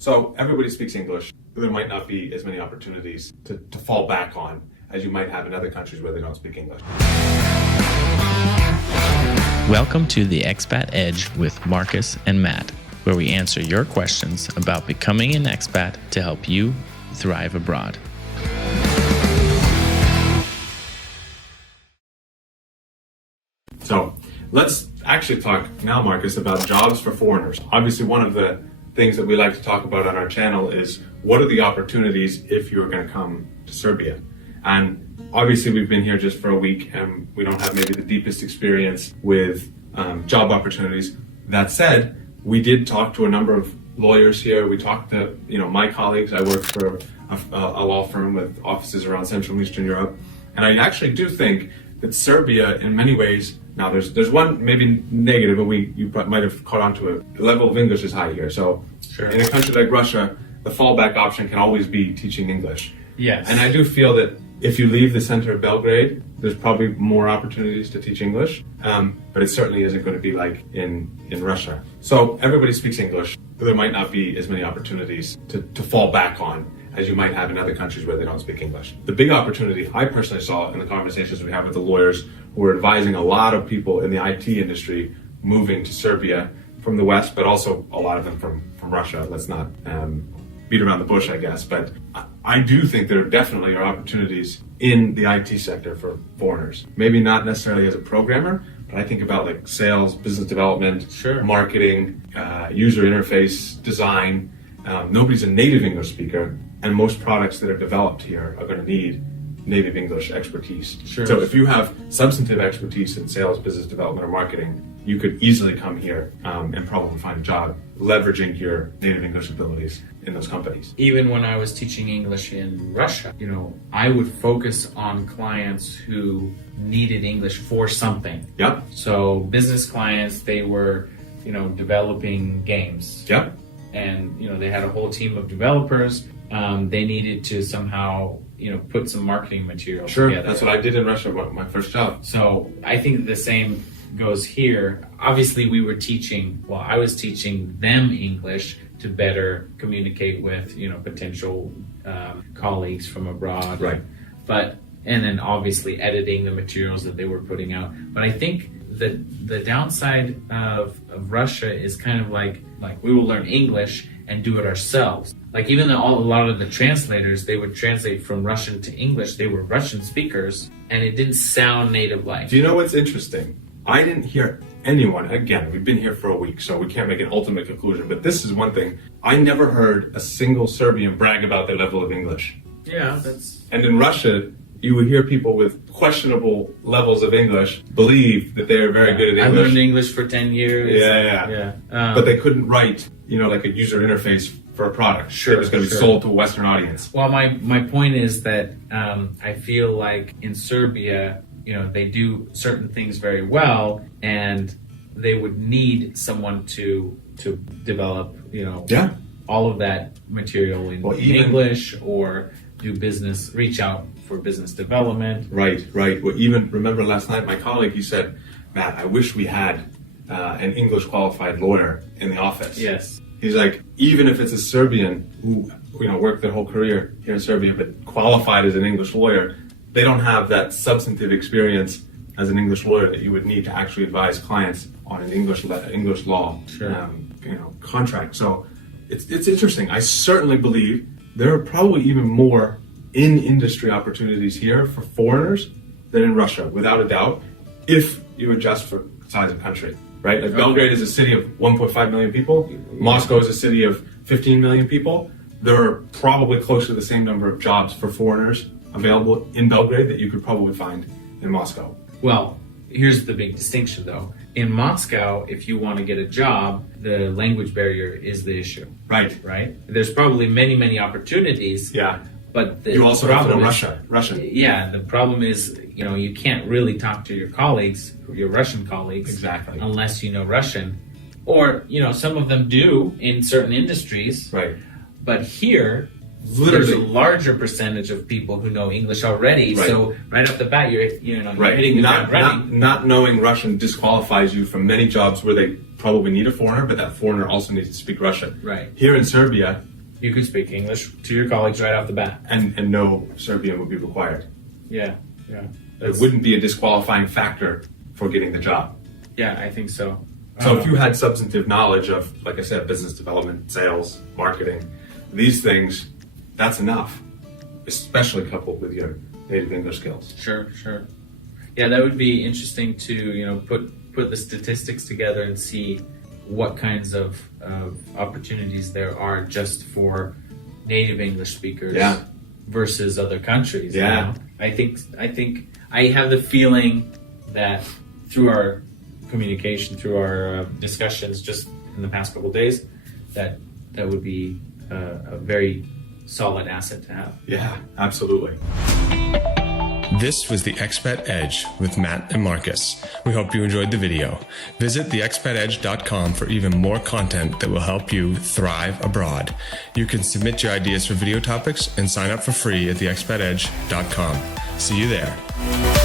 So everybody speaks English. There might not be as many opportunities to fall back on as you might have in other countries where they don't speak English. Welcome to the Expat Edge with Marcus and Matt, where we answer your questions about becoming an expat to help you thrive abroad. So let's actually talk now, Marcus, about jobs for foreigners. Obviously, one of the things that we like to talk about on our channel is what are the opportunities if you're going to come to Serbia. And obviously, we've been here just for a week and we don't have maybe the deepest experience with job opportunities. That said, we did talk to a number of lawyers here. We talked to my colleagues. I work for a law firm with offices around Central and Eastern Europe. And I actually do think that Serbia, in many ways, now there's one maybe negative, but you might have caught on to it. The level of English is high here. So in a country like Russia, the fallback option can always be teaching English. Yes. And I do feel that if you leave the center of Belgrade, there's probably more opportunities to teach English, but it certainly isn't going to be like in Russia. So everybody speaks English. There might not be as many opportunities to fall back on as you might have in other countries where they don't speak English. The big opportunity I personally saw in the conversations we had with the lawyers who were advising a lot of people in the IT industry moving to Serbia from the West, but also a lot of them from Russia. Let's not beat around the bush, I guess. But I do think there definitely are opportunities in the IT sector for foreigners. Maybe not necessarily as a programmer, but I think about like sales, business development, marketing, user interface, design. Nobody's a native English speaker, and most products that are developed here are going to need native English expertise. So if you have substantive expertise in sales, business development, or marketing, you could easily come here and probably find a job leveraging your native English abilities in those companies. Even when I was teaching English in Russia, I would focus on clients who needed English for something. Yep. So business clients, they were, developing games. Yep. And, they had a whole team of developers. They needed to somehow, put some marketing material together. That's what I did in Russia, my first job. So I think the same goes here. Obviously, I was teaching them English to better communicate with, potential colleagues from abroad. Right. And then obviously editing the materials that they were putting out. But I think the downside of Russia is kind of like we will learn English and do it ourselves. Like even though a lot of the translators, they would translate from Russian to English, they were Russian speakers, and it didn't sound native-like. Do you know what's interesting? I didn't hear anyone, again, we've been here for a week, so we can't make an ultimate conclusion, but this is one thing. I never heard a single Serbian brag about their level of English. Yeah, And in Russia, you would hear people with questionable levels of English believe that they are very good at English. I learned English for 10 years. Yeah. But they couldn't write, like a user interface for a product. It was going to be sold to a Western audience. Well, my point is that I feel like in Serbia, they do certain things very well, and they would need someone to develop, all of that material in English or do business, reach out for business development. Right. Well, even remember last night, my colleague, he said, Matt, I wish we had an English qualified lawyer in the office. Yes. He's like, even if it's a Serbian who worked their whole career here in Serbia, but qualified as an English lawyer, they don't have that substantive experience as an English lawyer that you would need to actually advise clients on an English law contract. So it's interesting. I certainly believe there are probably even more in-industry opportunities here for foreigners than in Russia, without a doubt, if you adjust for size of country. Right? Like Belgrade is a city of 1.5 million people. Moscow is a city of 15 million people. There are probably close to the same number of jobs for foreigners available in Belgrade that you could probably find in Moscow. Well, here's the big distinction though. In Moscow, if you want to get a job, the language barrier is the issue. Right. There's probably many, many opportunities. Yeah. But you also have to know Russian. Yeah, the problem is, you can't really talk to your colleagues, your Russian colleagues, exactly, unless you know Russian. Or, some of them do in certain industries. Right. But here, there's a larger percentage of people who know English already. Right. So right off the bat, you're Right. hitting the ground running. Not knowing Russian disqualifies you from many jobs where they probably need a foreigner, but that foreigner also needs to speak Russian. Right. Here in Serbia, You can speak English to your colleagues right off the bat. and no Serbian would be required. Yeah. It wouldn't be a disqualifying factor for getting the job. Yeah, I think so. So if you had substantive knowledge of, like I said, business development, sales, marketing, these things, that's enough, especially coupled with your native English skills. Sure. Yeah, that would be interesting to put the statistics together and see what kinds of opportunities there are just for native English speakers versus other countries. Yeah. I think I have the feeling that through our communication, through our discussions just in the past couple of days, that would be a very solid asset to have. Yeah, absolutely. This was the Expat Edge with Matt and Marcus. We hope you enjoyed the video. Visit theexpatedge.com for even more content that will help you thrive abroad. You can submit your ideas for video topics and sign up for free at theexpatedge.com. See you there.